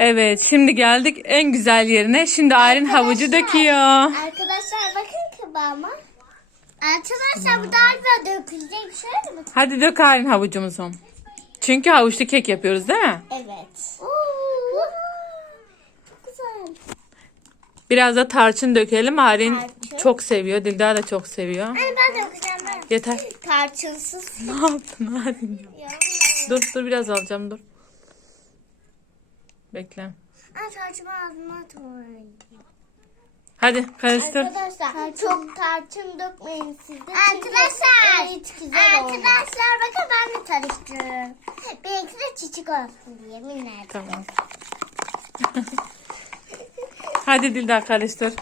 Evet şimdi geldik en güzel yerine. Şimdi Arin havucu döküyor. Arkadaşlar bakın kıvama. Arkadaşlar bu galiba dökülecek şöyle mi? Hadi dök Arin havucumuzu. Çünkü havuçlu kek yapıyoruz değil mi? Evet. Çok güzel. Biraz da tarçın dökelim. Arin Tarçın. çok seviyor. Dildar da çok seviyor. Anne ben dökeceğim ben. Yeter. Tarçınsız. Ne yaptın Arin? Ya. Dur dur biraz alacağım dur. Bekle. Anne tarçımı ağzıma atmayın. Hadi karıştır. Arkadaşlar çok tarçın dökmeyin siz de. Arkadaşlar. Hiç güzel Arkadaşlar bakın ben de karıştırıyorum. Benimki de çiçek olsun diye minnet. Tamam. Hadi Dildar karıştır.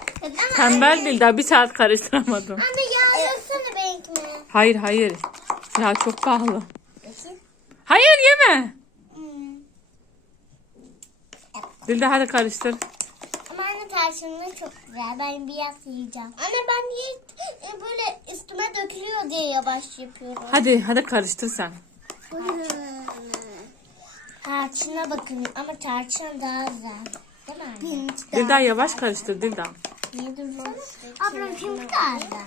Tembel Dildar bir saat karıştıramadım. Anne yağ benimkine. Hayır hayır. Ya çok pahalı. Hayır yeme. Dildar hadi karıştır. Ama anne tarçınlı çok güzel. Ben biraz yiyeceğim. Anne ben niye e, böyle üstüme dökülüyor diye yavaş yapıyorum. Hadi hadi karıştır sen. Tarçına bakın ama tarçın daha güzel. Değil mi anne? Dildar yavaş karıştır Dildar. Niye duruyorsun? Ablam şimdi daha güzel.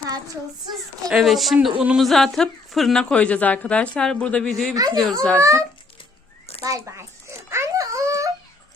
Tarçınsız kek Evet şimdi unumuzu atıp fırına koyacağız arkadaşlar. Burada videoyu bitiriyoruz artık. Bye bye.